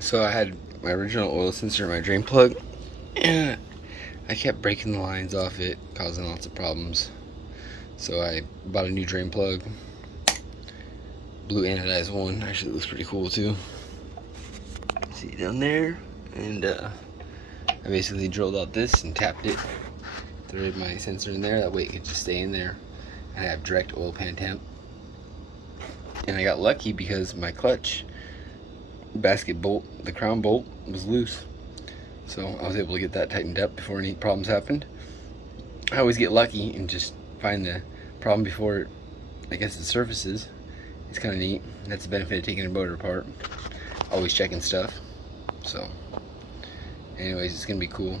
So I had my original oil sensor in my drain plug, and I kept breaking the lines off it, causing lots of problems. So I bought a new drain plug, blue anodized one. Actually, it looks pretty cool too. See down there, and I basically drilled out this and tapped it, threaded my sensor in there. That way it could just stay in there. And I have direct oil pan temp. And I got lucky because my clutch basket bolt, the crown bolt, was loose. So I was able to get that tightened up before any problems happened. I always get lucky and just find the problem before, I guess, it surfaces. It's kind of neat. That's the benefit of taking a motor apart. Always checking stuff. So anyways, it's gonna be cool.